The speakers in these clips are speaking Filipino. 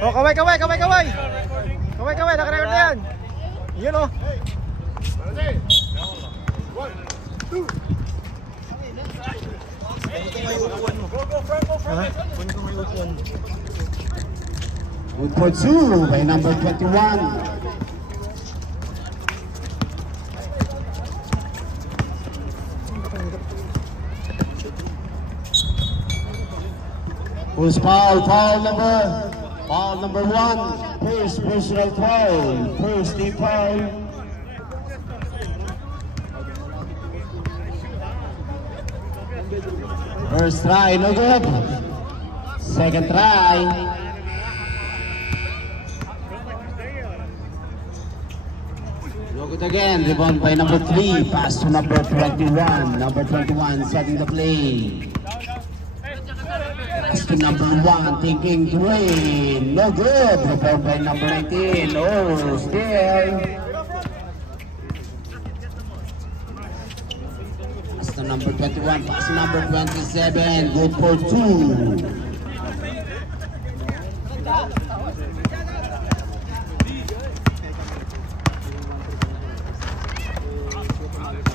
Oh, kaway, kaway, kaway, kaway. Kaway, kaway, nakarecord na yan. Yun oh. 1, 2. Good for 2 by number 21. Who's foul? Foul number 1. First personal foul. First team foul. First try, no good. Second try. No good again. Rebound by number 3. Pass to number 21. Number 21 setting the play. Pass to number 1. Thinking to win. No good. Rebound by number 19. Oh, still. Number 21, pass number 27, good for 2.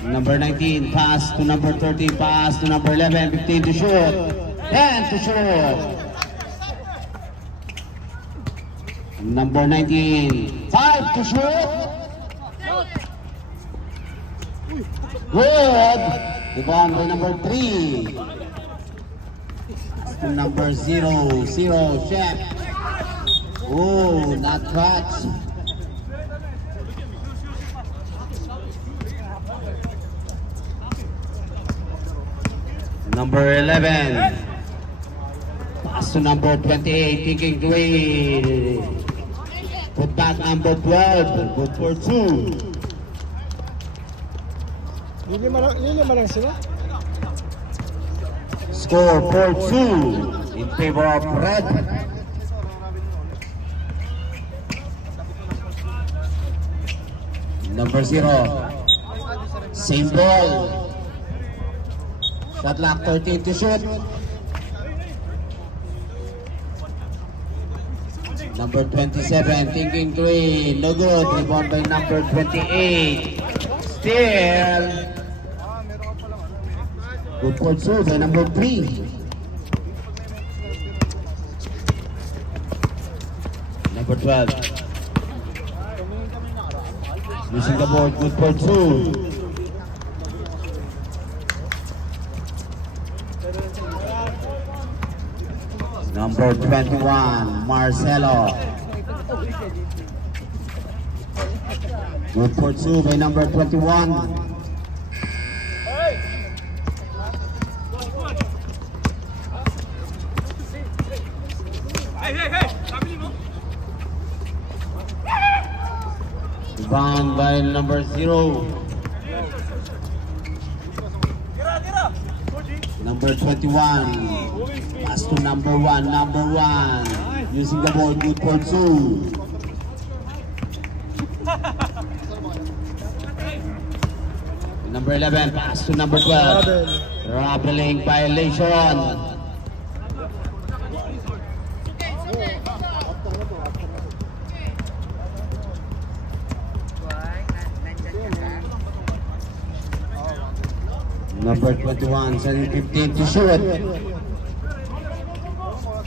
Number 19, pass to number 13, pass to number 11, 15 to shoot, 10 to shoot. Number 19, 5 to shoot. Good. Rebound by number 3. To number 0, Chef. Oh, not catch. Number 11. Pass to number 28, thinking to win. Put back number 12. Good for 2. Lilima lang sila. Score 4-2 in favor of red. Number 0. Same ball. Shot clock 13 to shoot. Number 27 thinking three. No good. Rebound by number 28. Still. Good for 2 by number 3. Number 12. Using the board, good for 2. Number 21, Marcelo. Good for 2 by number 21. Rebound by number 0. Number 21. Pass to number 1. Number 1. Using the ball, good for 2. Number 11. Pass to number 12. Traveling violation. Number 21, sending 15 to shoot.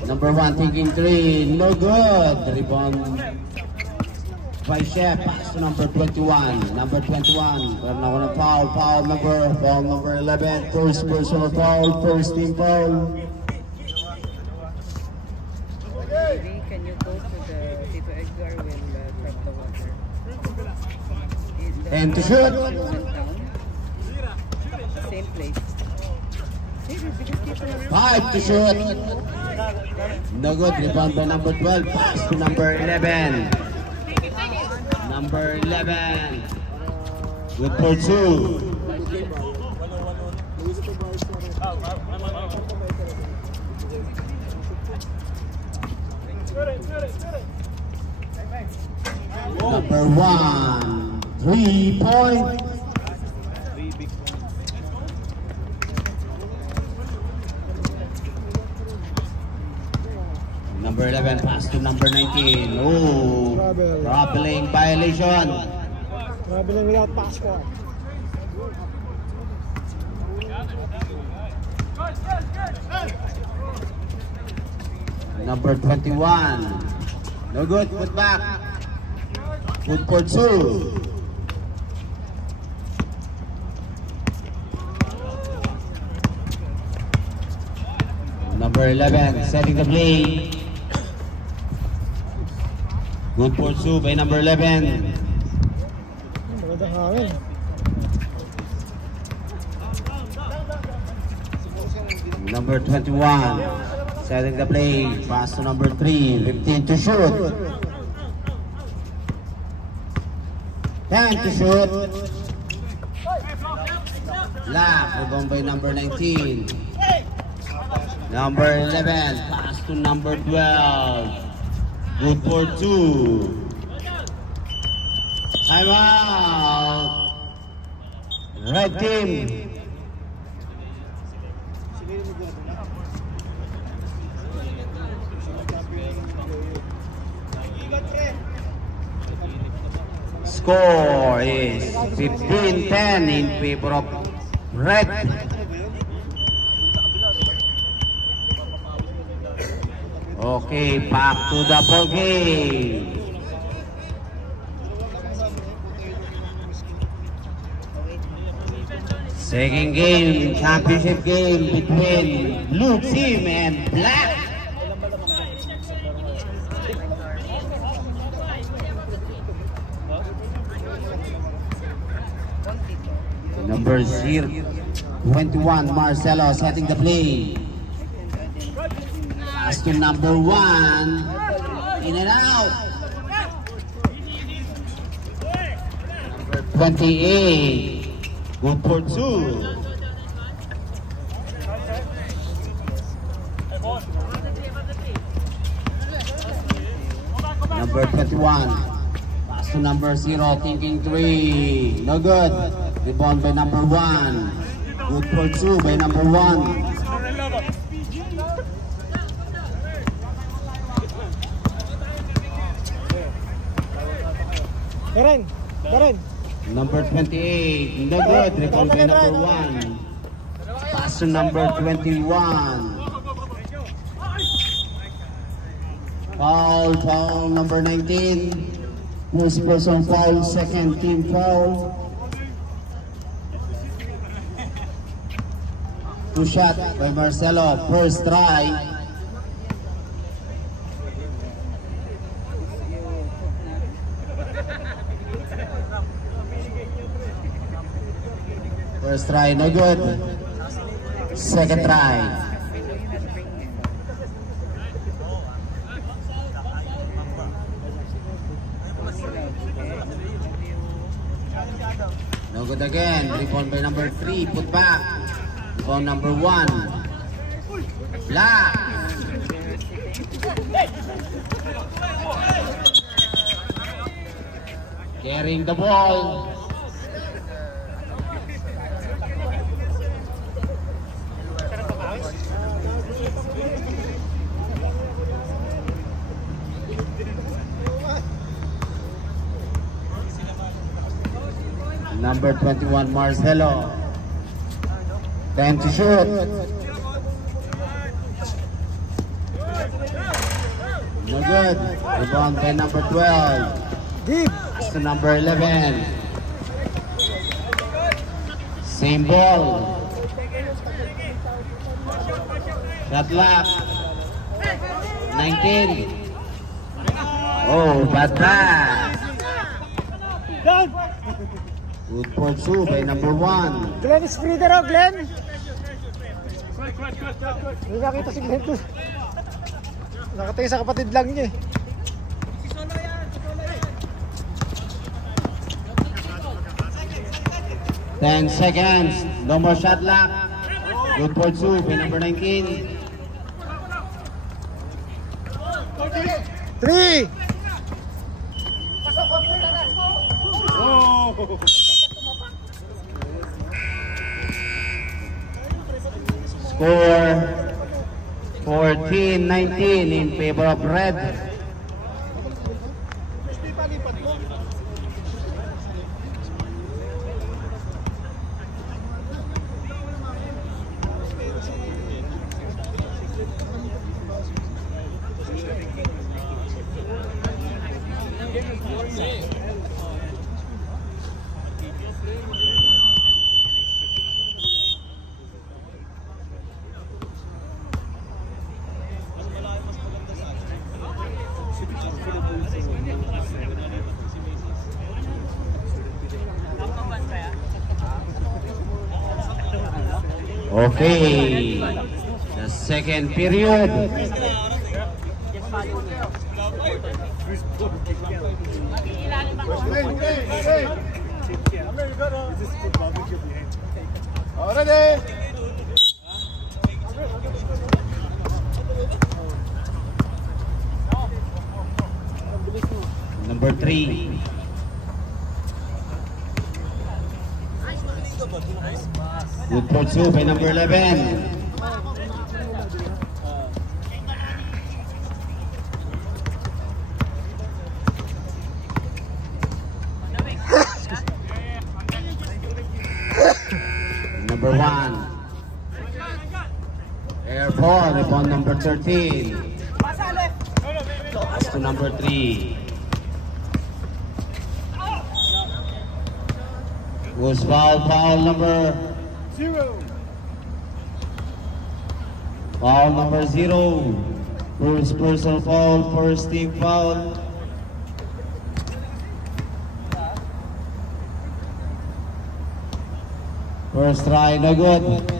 Number 1 thinking 3, no good. Rebound by Chef. Pass to number 21. Number 21, we're not gonna foul. Foul number 11. First personal foul, first team foul. Can you go to the Tito Edgar will drop the water? 10 to shoot. Same place. 5 to shoot. No good. Rebound by number 12. Pass to number 11. Number 11. Good for 2. Number 1. 3-point. Number 11, pass to number 19. Oh, Trouble. traveling violation. Traveling without passport. Number 21. No good, put back. Good for 2. Number 11, setting the play. Good for 2 by number 11. Magandang hangin. Number 21, setting the play. Pass to number 3, 15 to shoot. 10 to shoot. Lap, rebound by number 19. Number 11, pass to number 12. Good for 2. Time out. Red team. Score is 15-10 in favor of Red. Okay, back to the ball game. Second game, championship game between blue team and black. Number 21, Marcelo setting the play. Pass to number 1. In and out. Number 28. Good for 2. Number 21. Pass to number 0. Thinking 3. No good. Rebound by number 1. Good for 2 by number 1. Darren. Number 28, no good. Rebound by number 1. Pass to number 21. Foul number 19. First person foul, second team foul. 2 shot by Marcelo, first try. First try, no good. Second try. No good again. Rebound by number 3. Put back. Rebound number 1. Black. Carrying the ball. Number 21, Marcelo. 10 to shoot. No good. Rebound by number 12. Deep. To number 11. Same ball. Shot clock. 19. Oh, bad pass. Down. Good for 2 by number 1. Glenn is free na raw, Glenn. Hindi nakita si Glenn doon. Nakatingin sa kapatid lang niya eh. 10 seconds. No more shot clock. Good for 2 by number 19. 3. Score 14-19 in favor of red. Okay, the second period. Ready? Number 3. Good pursue by number 11. Number 1. Air ball upon number 13. Pass to number 3. Was foul number 0. Foul number 0. First personal foul, first team foul. First try, no good.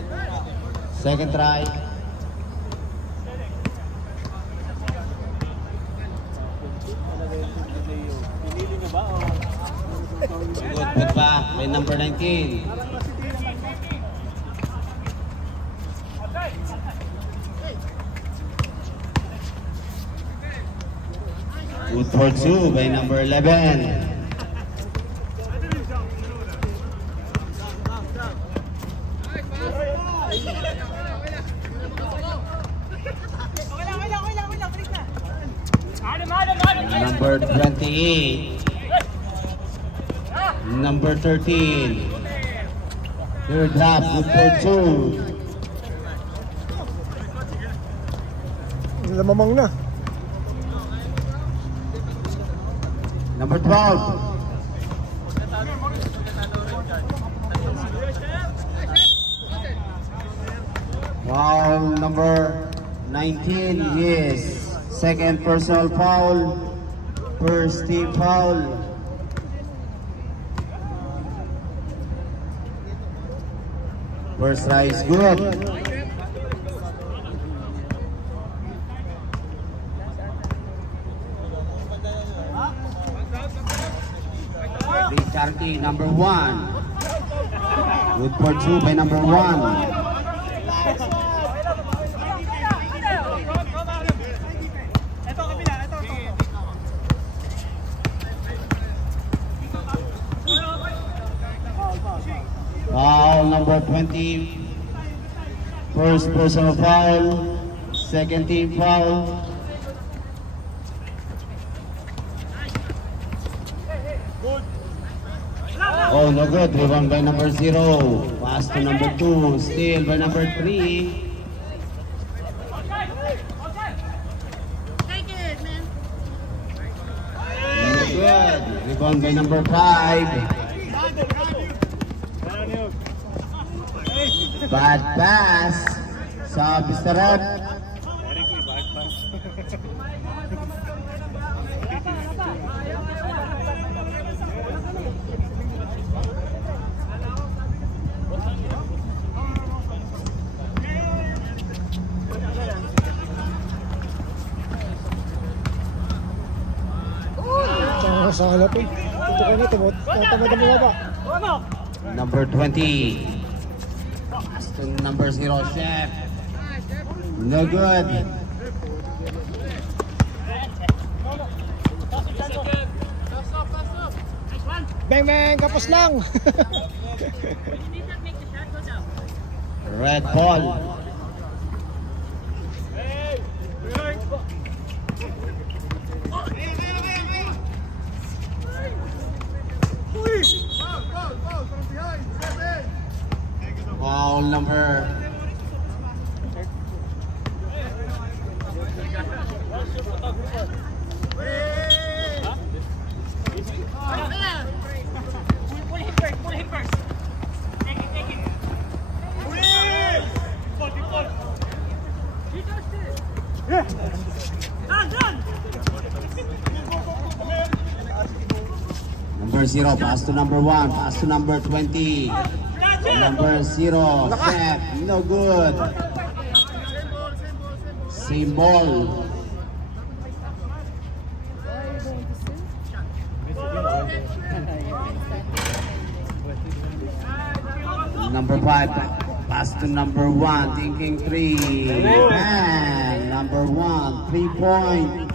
Second try. Good, put back by number 19. Good for 2 by number 11. Number 28. Number 13. Third drop, good for 2. Lamamang na. Number 12. Foul number 19 is second personal foul, first team foul. First try is good. Charity number 1. Good for 2 by number 1. Foul number 20. First personal foul, second team foul. Oh, no good. Rebound by number 0. Pass to number 2. Steal by number 3. No good. Rebound by number 5. Bad pass. Sa Mr. Rod. Sa halap eh. Ito ka na, tamad ang mga ba? Number 20. Pass to number 0, Chef. No good. Bang bang, kapos lang. Red ball. number number 0, pass to number 1, pass to number 20. Number 0, step, no good. Same ball. Number 5, pass to number 1, thinking 3. Man, number 1, 3 point.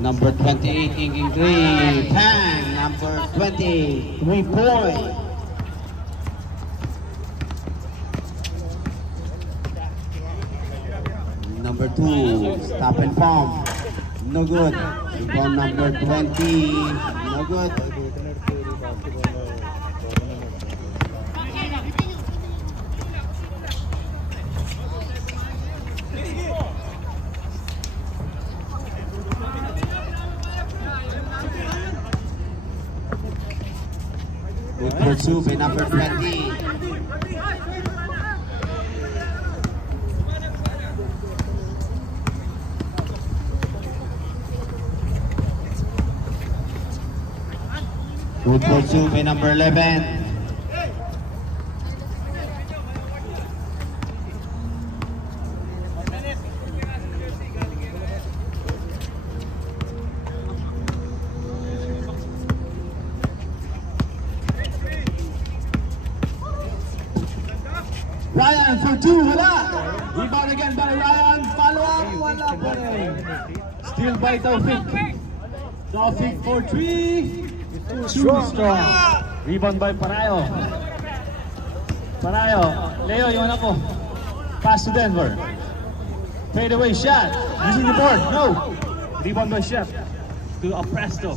Number 28, thinking 3. Bang, number 20, 3 point. Number 2, stop and pump, no good. Rebound number 20, no good. Good pursuit by number 20. Good pursuit by number 11. Ryan for 2, wala. Rebound again by Ryan, follow up, wala pa rin. Steal by Taufik. Taufik for 3. Too strong. Rebound by Parayo. Parayo, Leo, yung ako. Pass to Denver. Fade away shot. Using the board. No. Rebound by Chef to Apresto.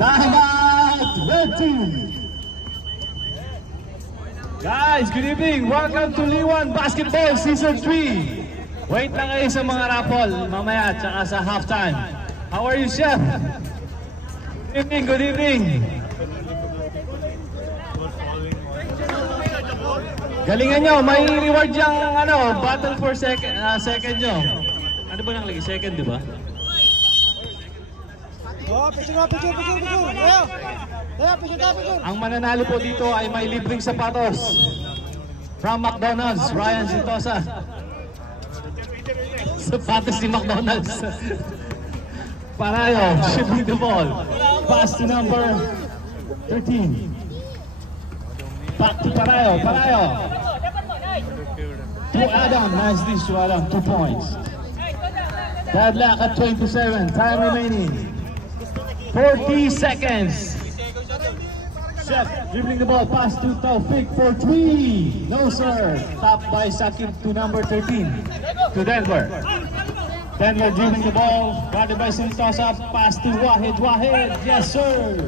Timeout, red team. Guys, good evening. Welcome to Liwan Basketball Season 3. Wait lang kayo sa mga raffle mamaya tsaka sa halftime. How are you, Chef? Good evening, good evening. Galingan nyo, may reward yung battle for second nyo. Ano ba nang lagi? Second, di ba? Oh, picture. Ayo, picture. Ang mananalo po dito ay may libreng sapatos from McDonald's, Ryan Sintosa. Sapatos ni McDonald's. Parayo, shooting the ball. Pass to number 13. Back to Parayo. To Adam, nice dish to Adam, 2 points. Bad luck at 27, time remaining. 40 seconds. Chef dribbling the ball, pass to Taufik for 3. No sir. Top by Sakib to number 13. To Denver. Denver dribbling the ball, guarded by Sintosa, pass to Wahid. Yes sir.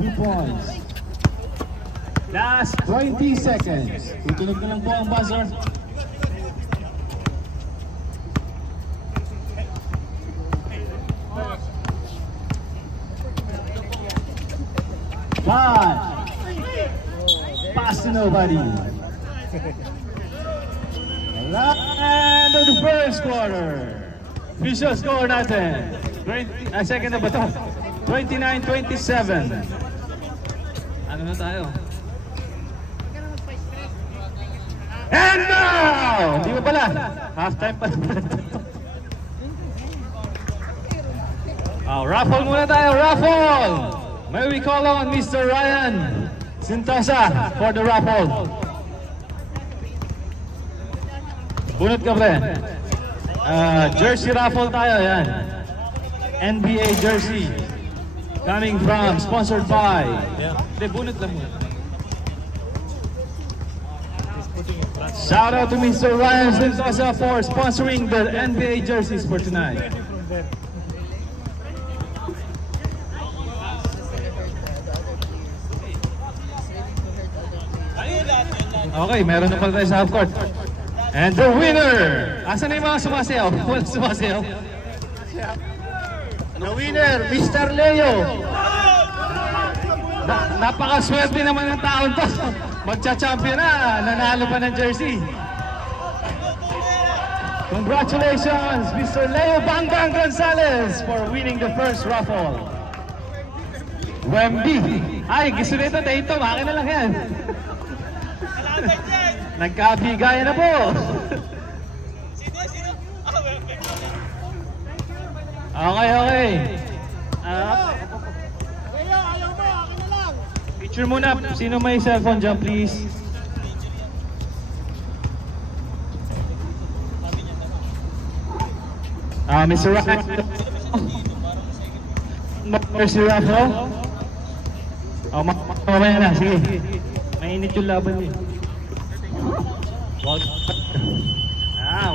2 points. Last 20 seconds. Tutunog na lang po ang buzzer. Five. Pass to nobody. End of the first quarter. Official score natin. Second na ba ito? 29-27. Ano na tayo? And now! Hindi mo pala. Half-time pa. Raffle muna tayo. Raffle! May we call on Mr. Ryan Sintosa for the raffle. Bunot ka pre. Jersey raffle tayo yan. NBA jersey. Coming from, sponsored by. Hindi, bunot lang muna. Shout out to Mr. Ryan Sentosa for sponsoring the NBA jerseys for tonight. Okay, meron na pala tayo sa half court. And the winner! Asan na yung mga sumasayaw? Walang sumasayaw. The winner, Mr. Leo! Napakaswerte naman ng taon to. Magcha-champion na, nanalo pa ng jersey. Congratulations, Mr. Leo Banggang Gonzalez for winning the first raffle. Wemby! Ay, gusto nito, dito, akin na lang yan. Nagkabigayan na po. Okay. Picture muna. Sino may cellphone dyan, please? Mr. Rafa. Mr. Rafa. Mamaya na, sige. Mainit yung laban niyo.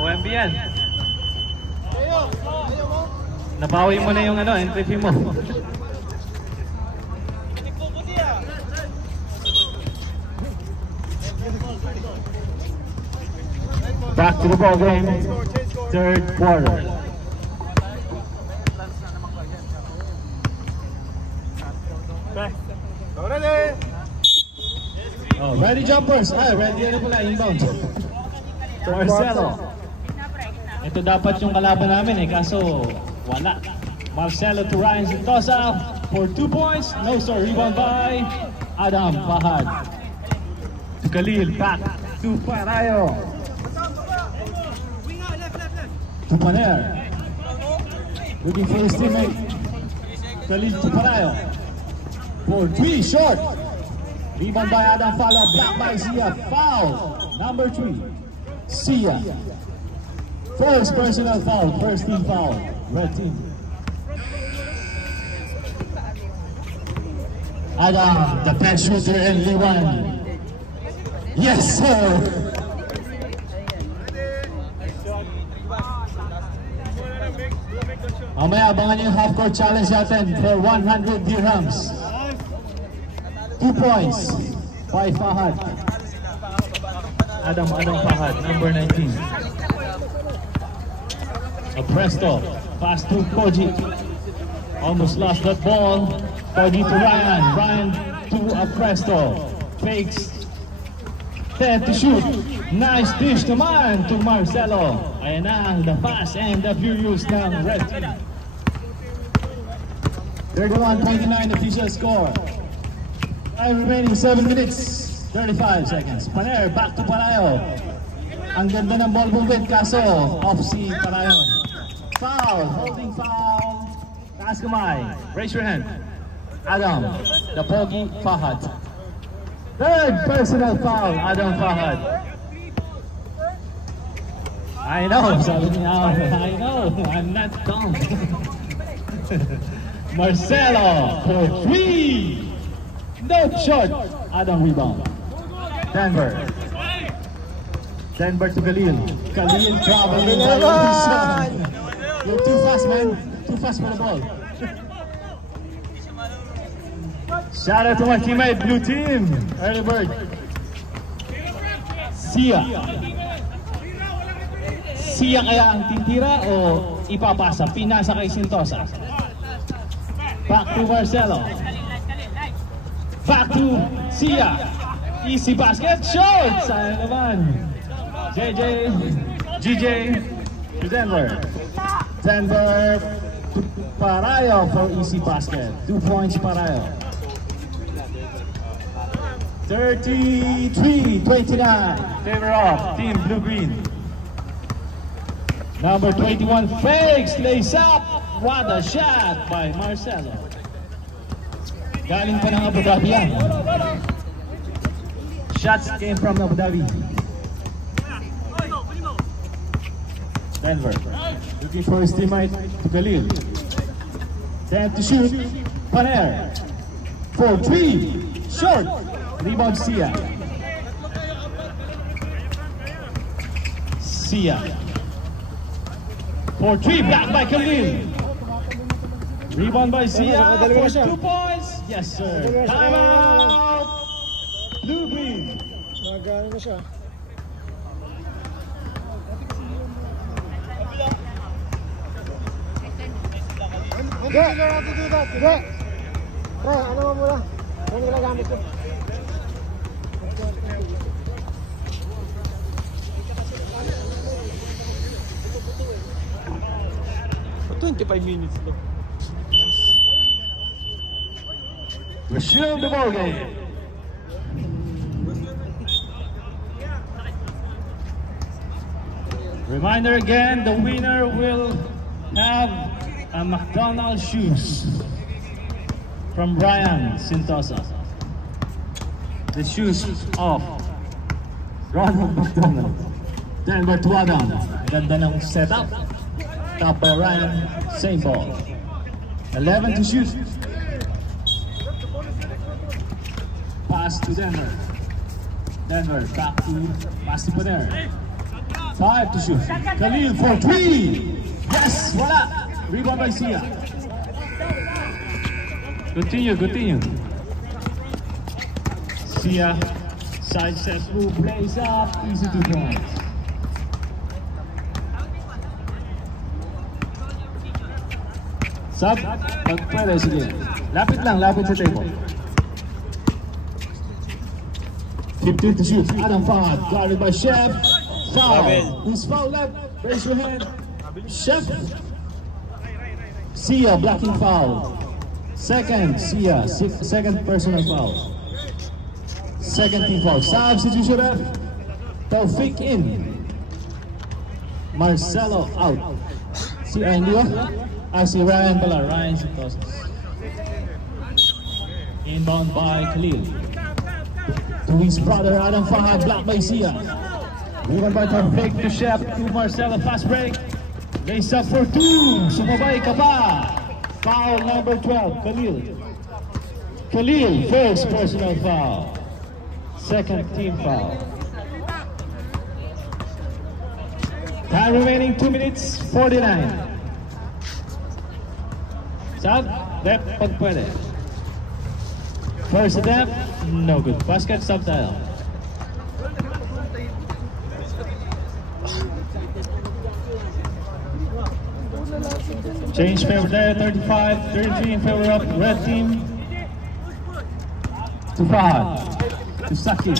Wemby yan. Nabawi mo na yung entry fee mo. Back to the ball game. Third quarter. Ready jumpers. Ready na pala inbound. Marcelo. Ito dapat yung kalaban namin kaso wala. Marcelo to Ryan Sentosa for 2 points. No star, rebound by Adam Fahad. To Khalil, back to Parayo. To Paner. Looking for his teammate. Khalil to Parayo. For 3, short. Rebound by Adam Fahad, back by Sia. Foul. Number 3. Sia. First personal foul, first team foul, red team. Adam, the pen shooter and Liwan. Yes, sir. Mamaya abangan yung half-court challenge natin for 100 dirhams. 2 points by Fahad. Adam Fahad, number 19. Presto, pass to Koji. Almost lost that ball. Koji to Ryan. Ryan to Presto. Fakes. 10 to shoot. Nice dish naman to Marcelo. Ayan na, the fast and the furious ng red team. 31-29 official score. Time remaining 7 minutes. 35 seconds. Paner, back to Parayo. Ang ganda ng ball movement kaso off si Parayo. Foul, holding foul. Taas kamay. Raise your hand. Adam, the Pogi Fahad. Third personal foul, Adam Fahad. I know, sabi niya, I know, I'm not dumb. Marcelo for 3. No shot. Adam rebound. Denver to Khalil. Khalil traveling. You're too fast, man. Too fast for the ball. Shout out to my teammate, blue team. Early bird. Sia kaya ang titira o ipapasa? Pinasa kay Sentosa. Back to Marcelo. Back to Sia. Easy basket. Short! Sayang naman. GJ to Denver to Parayo for easy basket. 2 points Parayo. 33-29. Favor off. Team blue-green. Number 21 fakes. Lays up. What a shot by Marcelo. Galing pa ng Abu Dhabi yan. Shots came from Abu Dhabi. Denver looking for his teammate to Khalil. 10 to shoot. Paner. For 3. Short. Rebound Sia. Sia. For 3. Blocked by Khalil. Rebound by Sia for 2 points. Yes, sir. Timeout. Blue green. Nagano na siya. Hindi na natin do that. Hindi. Pre, ano mo muna? Ano nila gamit ko? For 25 minutes lang. Resume the ball game. Reminder again, the winner will have a McDonald's shoes from Brian Sintosa. The shoes of Ronald McDonald. Denver to Adam. Ganda ng setup. Top by Ryan, same ball. 11 to shoot. Pass to Denver. Denver back to pass to Paner. 5 to shoot. Khalil for 3. Yes, wala. Rebound by Sia. Continue. Sia, side set move, plays up, easy 2 points. Sub, pag pwede, sige. Lapit sa table. 15 to shoot. Adam Fahad, guarded by Chef. Foul. Who's foul left? Raise your hand. Chef. Sia blocking foul. Second, Sia. Second personal foul. Second team foul. Substitution ref. Taufik in. Marcelo out. Si Andy si Ryan pala. Ryan Sintosa. Inbound by Khalil. To his brother Adam Fahad, blocked by Sia. Rebound by Taufik to Chef, to Marcelo, fast break. Lace up for 2. Sumabay ka pa. Foul number 12, Khalil. Khalil, first personal foul. Second team foul. Time remaining 2 minutes, 49. Sub, rep pag pwede. First attempt, no good. Basket subtile. Change favor there, 35, 33 in favor of red team. To Fahad. To Sakib.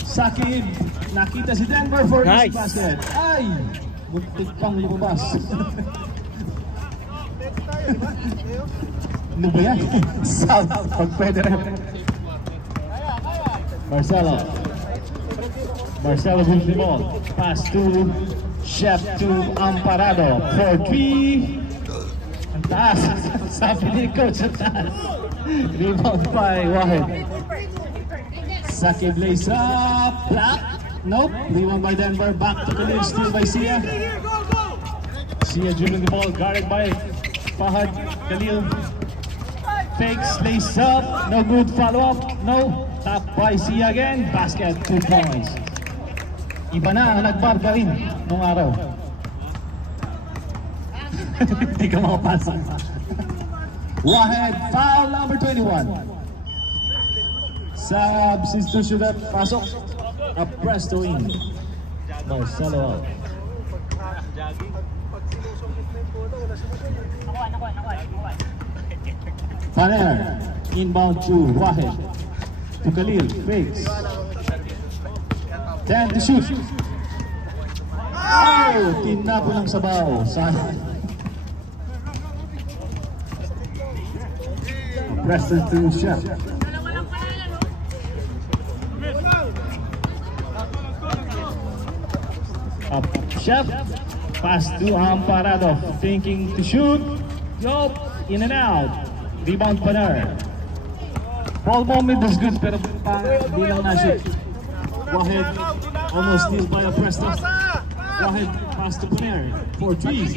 Sakib, nakita si Denver for this basket. Ay! Muntik pang lumabas. Ano ba yan? South, pag pwede rin. Marcelo wins the ball. Pass to Chef to Amparado. For 3. Ang taas. Sabi ni Coach, ang taas. Rebound by Wahid. Sakib lays up. Block. Nope. Rebound by Denver. Back to Khalil. Steal by Sia. Sia dribbling the ball. Guarded by Fahad. Khalil. Fakes. Lays up. No good. Follow up. No. Tap by Sia again. Basket. 2 points. Iba na ang nagbargarin nung araw. Hindi ka makapasok. Wahid, foul number 21. Substitution at pasok. A press to win. Marcelo out. Paner, inbound to Wahid. To Khalil, fakes. 10 to shoot. Oh! Tinapo ng sabaw. Sayang. Preston to Chef. Up Chef. Pass to Amparado. Thinking to shoot. Yup. In and out. Rebound Paner. Ball moment is good pero hindi lang na-shoot. Wahid almost steals by a Preston. Wahid pass to Paner for 3.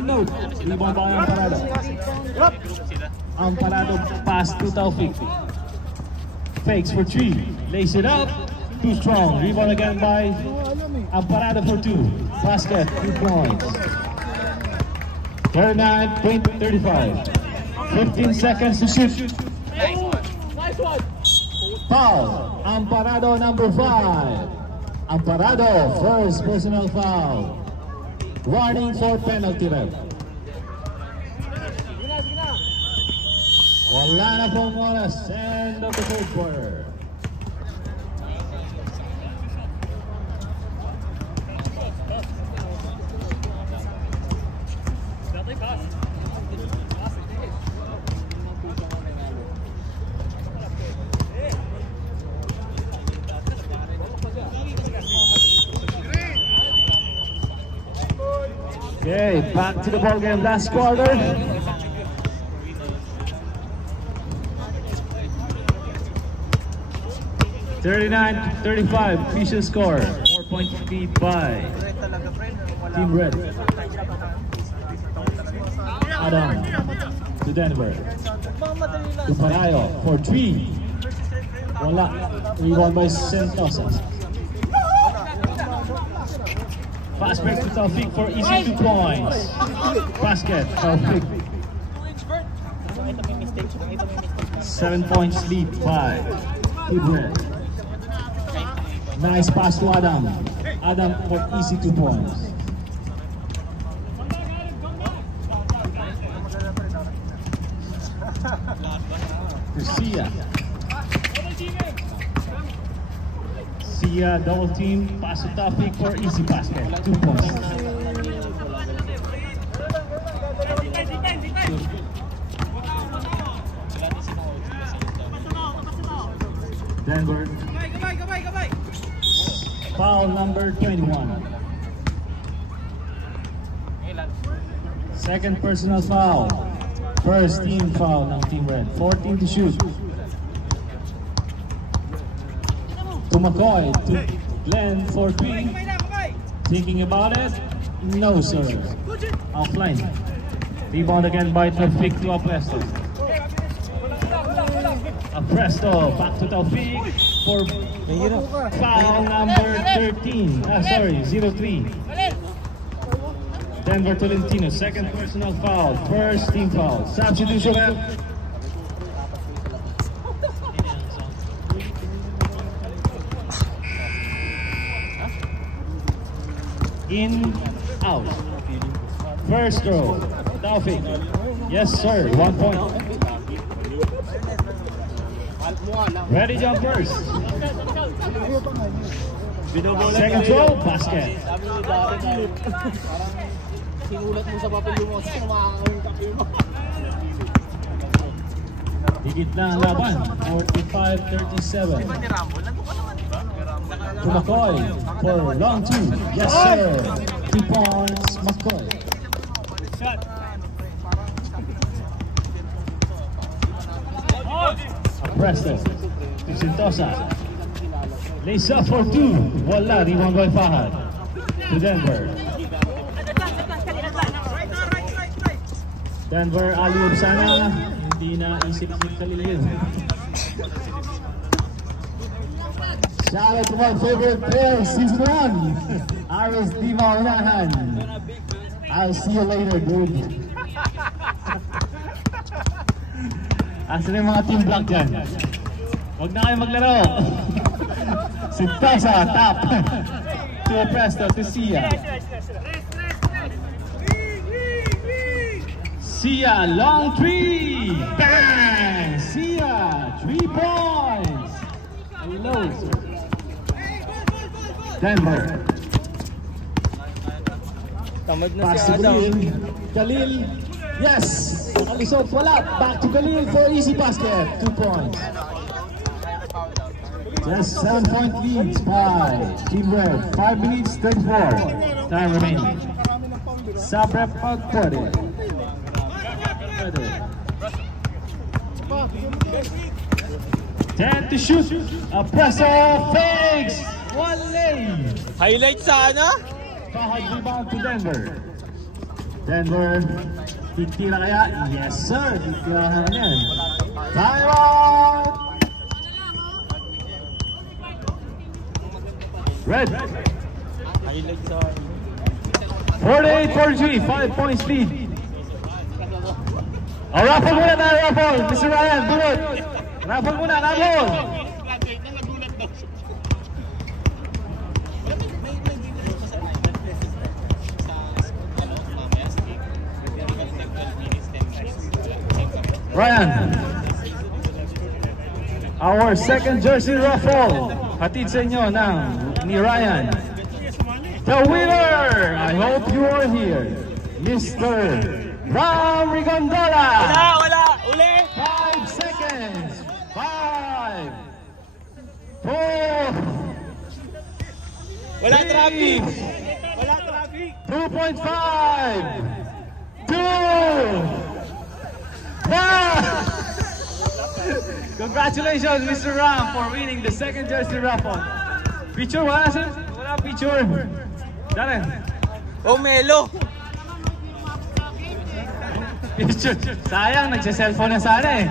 No. Rebound by Amparado. Amparado pass to Taufik. Fakes for 3. Lace it up. Too strong. Rebound again by Amparado for 2. Basket, 2 points. 39-35. 15 seconds to shoot. Foul. Amparado number 5. Amparado, first personal foul. Warning for penalty rep. Wala na pong oras. End of the third quarter. Okay, back to the ball game. Last quarter. (39-35) official score. 4-point lead by Team Red. Adam to Denver. To Parayo for 3. Wala. Rebound by Sentosa. Fast break to Taufik for easy 2 points. Basket, Taufik. 7 points lead by Team Red. Nice pass to Adam. Adam for easy 2 points. To Sia. Sia double team. Pass to Taufik for easy basket. 2 points. Denver. Foul number 21. Second personal foul. First team foul ng Team Red. 14 to shoot. To McCoy, to Glenn for 3. Thinking about it? No, sir. Offline. Rebound again by Taufik to Apresto. Apresto back to Taufik for foul number 13. Sorry, 03. Denver Tolentino, second personal foul, first team foul. Substitution rep. In, out. First throw, Taufik. Yes, sir, 1 point. Ready jumpers. Second throw, basket. Higit na ang laban, 45-37. To McCoy for long 2. Yes, sir. 2 points, McCoy. Apresto to Sentosa. Lace up for 2. Wala, rebound by Fahad. To Denver. Denver, alley-oop sana. Hindi na isip-isip kalilin. Shout out to my favorite player, season 1. Aris Di Maunahan. I'll see you later, dude. Asan yung mga team block dyan? Huwag na kayo maglaro. Sentosa, top. To Apresto, to Sia. Sia, long 3. Bang! Sia, 3 points. Hello, sir. Denver. Pass to Khalil. Yes! Nakalisot, wala. Back to Khalil for easy basket. 2 points. Just 7-point leads by Team Red. 5 minutes, 34. Time remaining. Sub-rep out 40. 10 to shoot. Apresto fakes. One lane. Highlight sana. Fahad rebound to Denver. Denver, titira kaya? Yes sir, titira ka na yan. Time out! Red. 48-43, 5 points lead. Oh, raffle muna tayo, raffle. Mr. Ryan, bunot. Raffle muna, raffle. Ryan, our second jersey raffle. Hatid sa inyo ni Ryan. The winner, I hope you are here, Mr. Ram Rigondola. Wala, uli. 5 seconds. 5, 4, Wala 3, traffic. Wala traffic. 2.5, 2, 1. Congratulations, Mr. Ram, for winning the second jersey raffle. Picture, wala sir? Wala picture. Dali. Oh, Melo. Picture. Sayang, nagsa-cellphone na sana eh.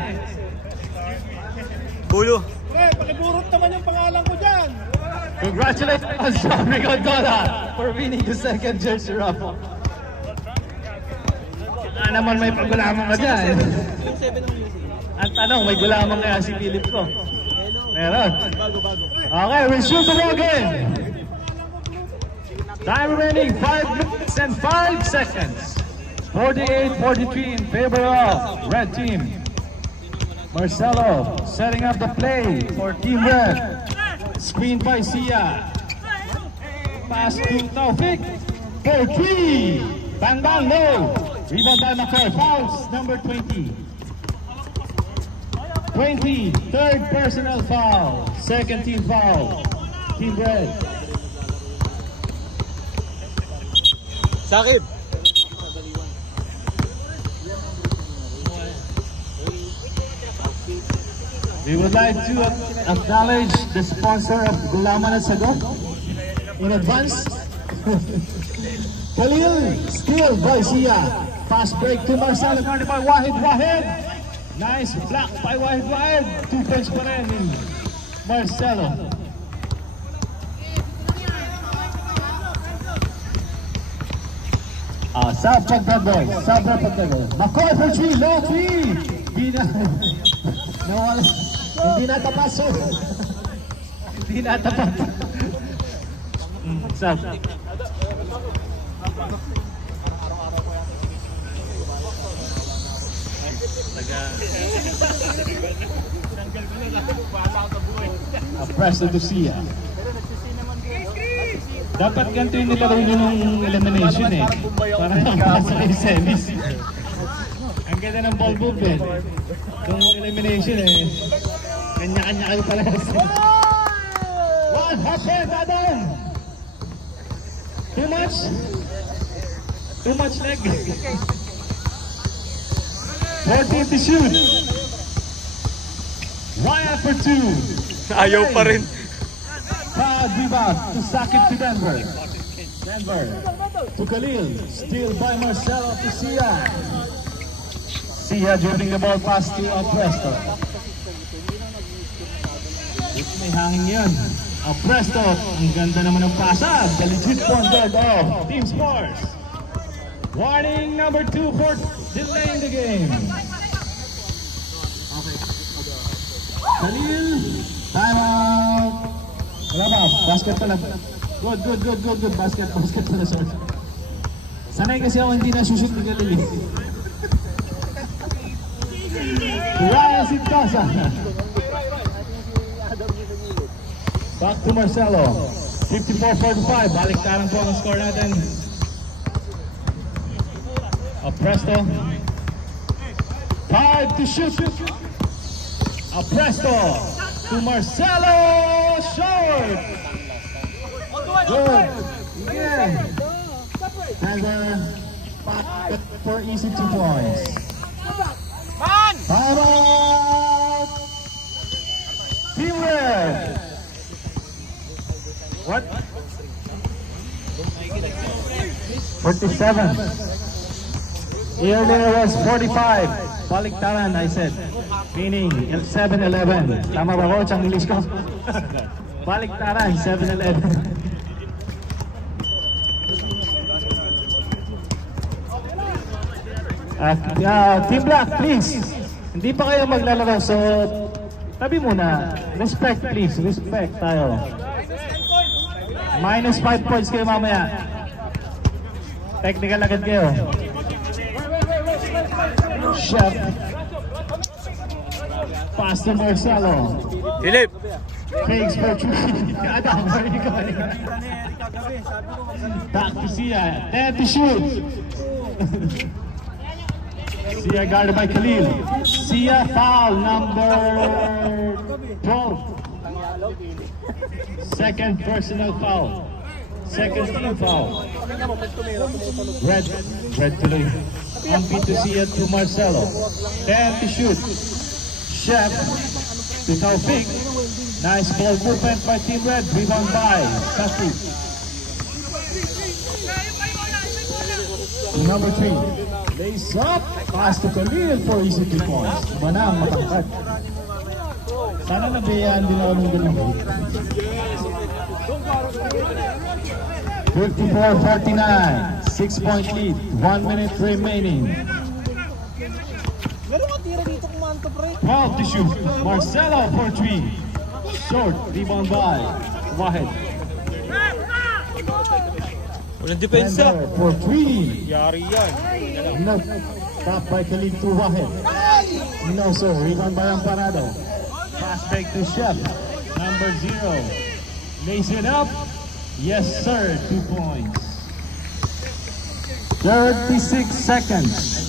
Bulo. Pakiburot naman yung pangalan ko dyan. Congratulations, Ram Rigondola, for winning the second jersey raffle. Naman may pagulaman ka dyan. Ang tanong, may gulaman kaya si Philip ko? Meron. Okay, we'll shoot the ball again. Time remaining 5 minutes and 5 seconds. 48-43 in favor of Red Team. Marcelo setting up the play for Team Red. Screen by Sia. Pass to Taufik for 3. Bang bang low. Rebound by McCoy. Fouls number 20. 20, third personal foul. Second team foul. Team Red. Sakib. We would like to acknowledge the sponsor of Gulaman at Sagot in advance. Khalil, skill by Sia. Fast break to Marcelo, guarded by Wahid. Nice block by Wahid. 2 points pa rin in Marcelo. Sub pagdag boys. McCoy for 3, low 3. Hindi na tapasok. Hindi na tapat. Sub. Presto to Sia. Dapat ganito yung nilaro nyo nung elimination eh. Parang nakapasa kayo semis. Ang ganda ng ball movement. Nung elimination eh. Kanya-kanya kayo pala sa semis. One hot hit, Adam! Too much leg. 14 to shoot. Ryan for 2. Ayaw pa rin. Proud rebound to Sakib to Denver. To Khalil. Steal by Marcelo to Sia. Sia dribbling the ball pass to Presto. May hangin yun. Presto. Ang ganda naman ng pasag. The legit point guard of Team Sports. Warning number 2 for delaying the game. Khalil. Time out. Wala ba? Basket pala. Good. Basket pala, sir. Sanay kasi ako hindi na-shoot ni Khalil. Ryan Sintosa. Back to Marcelo. 54-45. Balik tarang po ang score natin. Presto. 5 to shoot. Presto to Marcelo. Short. Good. Yeah. Denver for easy 2 points. Time out. Team Red. What? 47. Earlier was 45. Baliktaran, I said. Meaning 7-11. Tama ba, coach, ang English ko? Baliktaran, 7-11. Team Black, please. Hindi pa kayo maglalaro, so tabi muna. Respect, please. Respect tayo. Minus 5 points kayo mamaya. Technical agad kayo. Chef. Pass to Marcelo. Philip! Fakes for 3. Adam, where you going? Back to Sia. 10 to shoot. Sia guarded by Khalil. Sia foul number 12. Second personal foul. Second team foul. Red tuloy. Ampi to Sia to Marcelo. 10 to shoot. Chef to Taufik. Nice ball movement by Team Red. Rebound by Taufik. Number 3. Lace up. Pass to Khalil for easy 2 points. Manang matangkad. Sana nabiyaan din ako ng ganun. 54-49. 6-point lead. 1 minute remaining. 12 to shoot. Marcelo for 3. Short. Rebound by Wahed. Walang depensa. For 3. Yari yan. No. Top by Khalid to Wahed. No sir. Rebound by Amparado. Pass back to Chef. Number 0. Lace it up. Yes sir. 2 points. 36 seconds.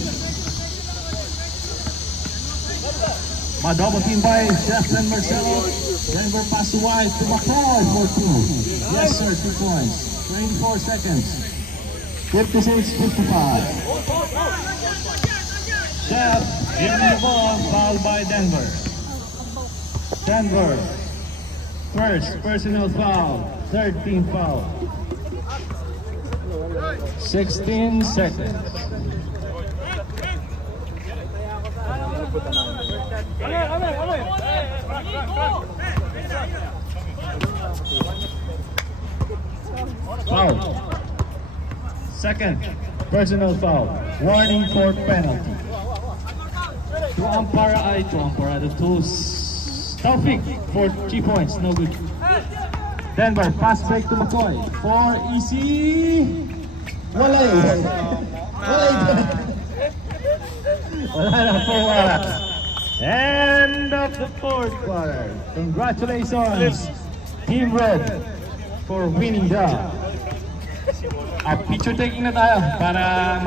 Double team by Chef and Marcelo. Denver pass to White to McCall for 2. Yes sir. 2 points. 24 seconds. 56-55. Chef giving the ball. Foul by Denver. Denver. First personal foul. Third team foul. 16 seconds. Foul. Second personal foul. Warning for penalty. To Ampara the tools. Taufik for 3 points. No good. Denver pass back to McCoy. For easy. Wala yun. Wala na po. End of the 4th quarter. Congratulations, Team Red, for winning the. Picture taking na tayo para